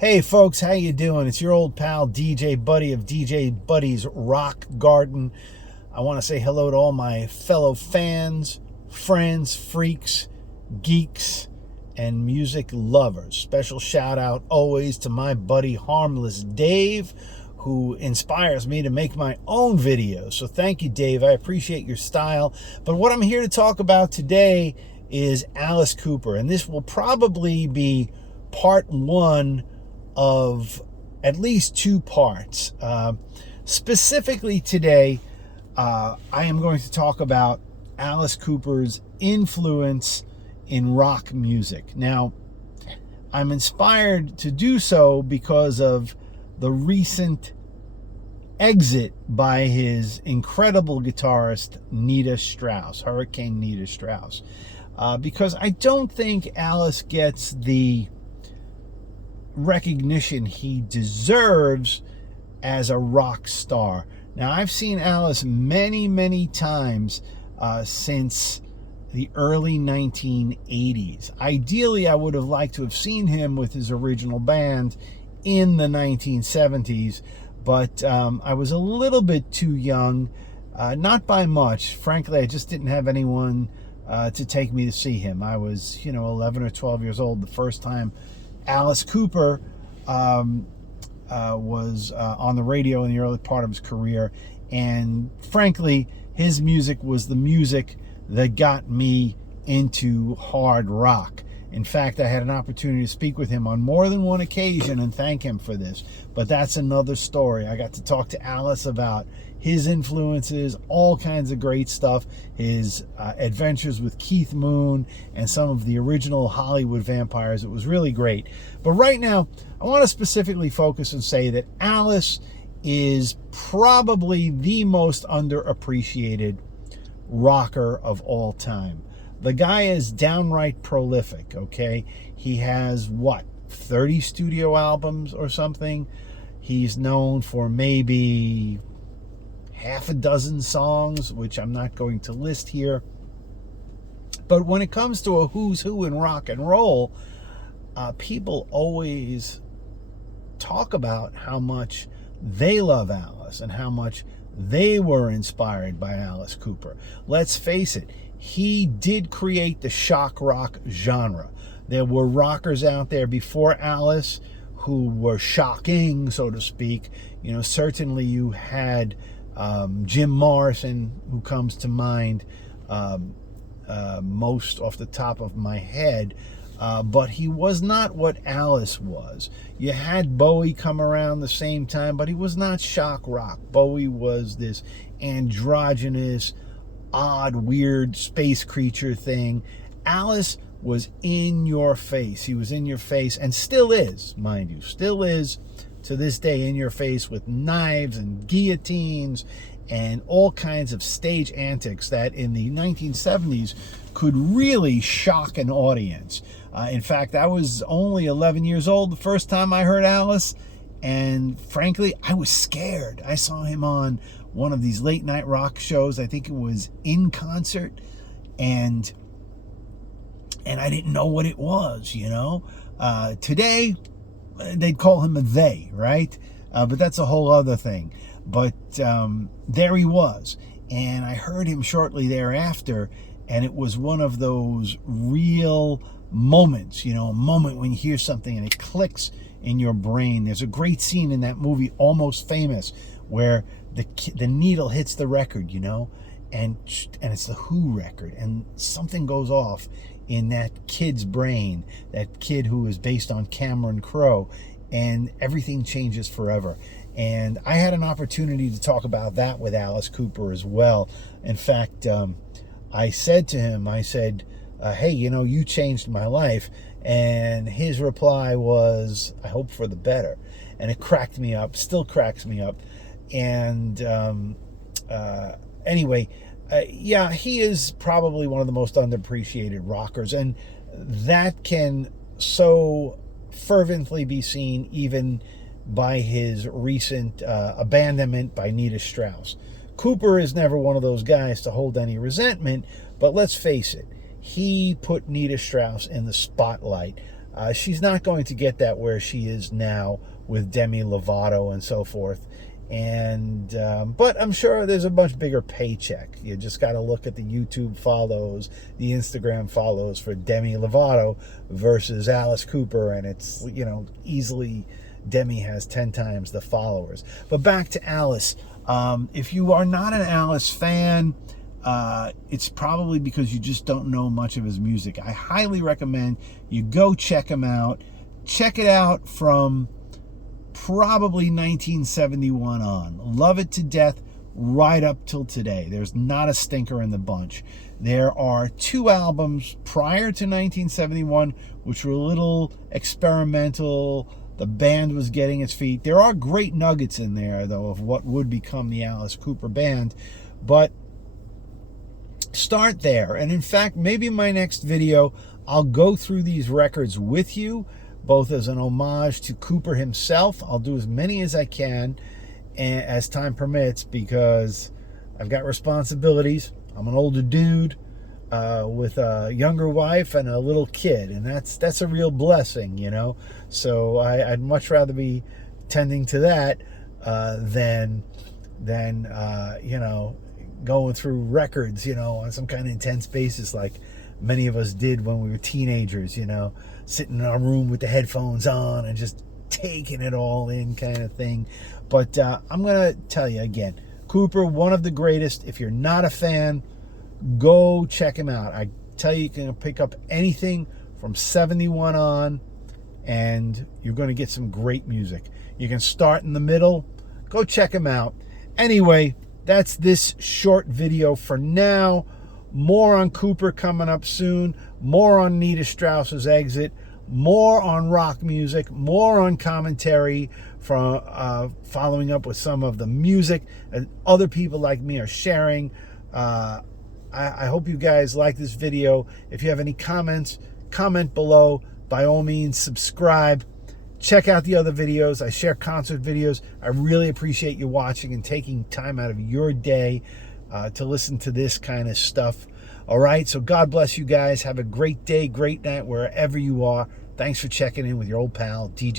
Hey folks, how you doing? It's your old pal DJ Buddy of DJ Buddy's Rock Garden. I want to say hello to all my fellow fans, friends, freaks, geeks, and music lovers. Special shout out always to my buddy Harmless Dave, who inspires me to make my own videos. So thank you, Dave. I appreciate your style. But what I'm here to talk about today is Alice Cooper, and this will probably be part one of at least two parts. Specifically today, I am going to talk about Alice Cooper's influence in rock music. Now, I'm inspired to do so because of the recent exit by his incredible guitarist, Nita Strauss, Hurricane Nita Strauss. Because I don't think Alice gets the recognition he deserves as a rock star. Now, I've seen Alice many times since the early 1980s. Ideally, I would have liked to have seen him with his original band in the 1970s, but I was a little bit too young, not by much. Frankly, I just didn't have anyone to take me to see him. I was, 11 or 12 years old the first time Alice Cooper was on the radio in the early part of his career, and frankly, his music was the music that got me into hard rock. In fact, I had an opportunity to speak with him on more than one occasion and thank him for this, but that's another story. I got to talk to Alice about his influences, all kinds of great stuff, his adventures with Keith Moon and some of the original Hollywood vampires. It was really great. But right now, I want to specifically focus and say that Alice is probably the most underappreciated rocker of all time. The guy is downright prolific, okay? He has, 30 studio albums or something? He's known for maybe half a dozen songs, which I'm not going to list here. But when it comes to a who's who in rock and roll, people always talk about how much they love Alice and how much they were inspired by Alice Cooper. Let's face it, he did create the shock rock genre. There were rockers out there before Alice who were shocking, so to speak. Certainly you had Jim Morrison, who comes to mind most off the top of my head, but he was not what Alice was. You had Bowie come around the same time, but he was not shock rock. Bowie was this androgynous, odd, weird space creature thing. Alice was in your face. He was in your face, and still is, mind you, still is to this day in your face with knives and guillotines and all kinds of stage antics that in the 1970s could really shock an audience. In fact, I was only 11 years old the first time I heard Alice, and frankly, I was scared. I saw him on one of these late night rock shows. I think it was In Concert, and I didn't know what it was, Today, they'd call him a they, right? But that's a whole other thing. But there he was, and I heard him shortly thereafter, and it was one of those real moments, a moment when you hear something and it clicks in your brain. There's a great scene in that movie, Almost Famous, where the needle hits the record, and it's the Who record, and something goes off in that kid's brain, that kid who is based on Cameron Crowe, and everything changes forever. And I had an opportunity to talk about that with Alice Cooper as well. In fact, I said to him, hey, you changed my life. And his reply was, I hope for the better. And it cracked me up, still cracks me up. And anyway, he is probably one of the most underappreciated rockers, and that can so fervently be seen even by his recent abandonment by Nita Strauss. Cooper is never one of those guys to hold any resentment, but let's face it, he put Nita Strauss in the spotlight She's not going to get that where she is now with Demi Lovato and so forth. And but I'm sure there's a much bigger paycheck. You just got to look at the YouTube follows, the Instagram follows for Demi Lovato versus Alice Cooper, and it's, you know, easily Demi has 10 times the followers. But back to Alice. If you are not an Alice fan, it's probably because you just don't know much of his music. I highly recommend you go check him out. Check it out from probably 1971 on. Love it to death right up till today. There's not a stinker in the bunch. There are 2 albums prior to 1971 which were a little experimental. The band was getting its feet. There are great nuggets in there, though, of what would become the Alice Cooper Band. But start there. And in fact, maybe in my next video, I'll go through these records with you, both as an homage to Cooper himself. I'll do as many as I can as time permits, because I've got responsibilities. I'm an older dude with a younger wife and a little kid, and that's a real blessing, you know. So I'd much rather be tending to that than you know, going through records, you know, on some kind of intense basis like many of us did when we were teenagers, you know, sitting in our room with the headphones on and just taking it all in kind of thing. But I'm going to tell you again, Cooper, one of the greatest. If you're not a fan, go check him out. I tell you, you can pick up anything from 71 on, and you're going to get some great music. You can start in the middle. Go check him out. Anyway, that's this short video for now. More on Cooper coming up soon. More on Nita Strauss's exit. More on rock music. More on commentary from following up with some of the music and other people like me are sharing. I hope you guys like this video. If you have any comments, comment below. By all means, subscribe. Check out the other videos. I share concert videos. I really appreciate you watching and taking time out of your day to listen to this kind of stuff. All right, so God bless you guys. Have a great day, great night, wherever you are. Thanks for checking in with your old pal, DJ.